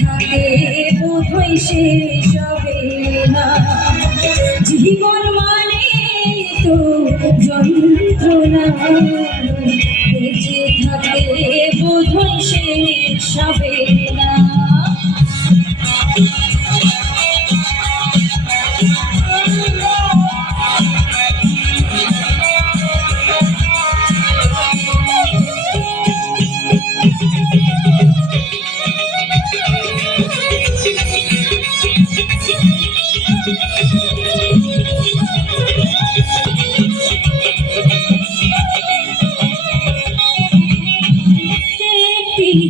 থাকে বোধহয় শেষ হবে না। জীবন মানে তো যন্ত্রণা, বেঁচে থাকে বোধহয় শেষ হবে না।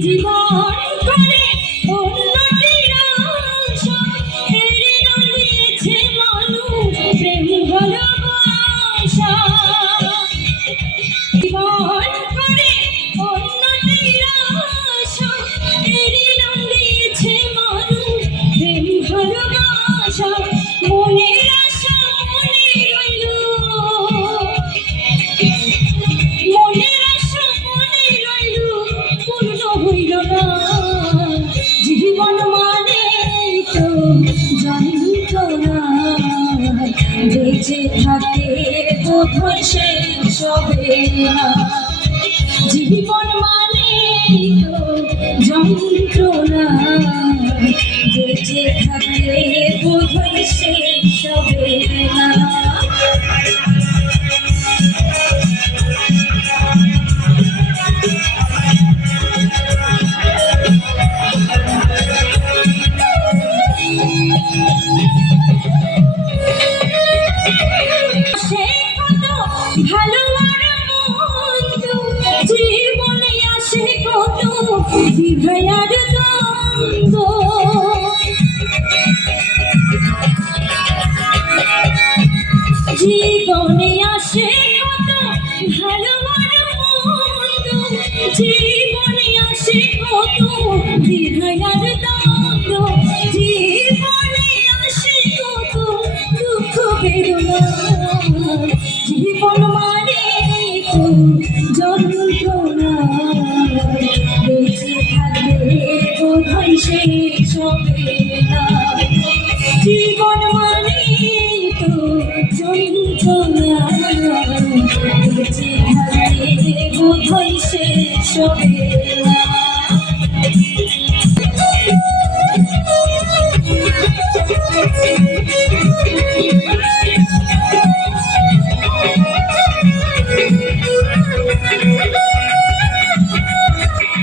জীবন করে উন্নতির আশা, এড়িয়ে দিয়েছে মানুষ প্রেম ভালোবাসা। জীবন করে উন্নতির আশা, এড়িয়ে দিয়েছে মানুষ প্রেম ভালোবাসা। মনের আশা মনে রইল, মনের আশা মনে রইল, পূর্ণ হইল না। জীবন মানে তো যন্ত্রণা, বেঁচে থাকে বোধহয় শেষ হবে না। জীবন মানে তো যন্ত্রণা, বেঁচে থাকে বোধহয় শেষ হবে না। ভালো আর মন্দ জীবনে আসে কত বিভয়ার দ্বন্দ্ব। জীবনে আসে কত ভালো আর মন্দ, জীবনে আসে কত বিভয়ার দ্বন্দ্ব। জীবনে আসে কত দুঃখ বেদনা। জীবন মানে তো যন্ত্রণা, বেঁচে থাকবে বোধহয় শেষ হবে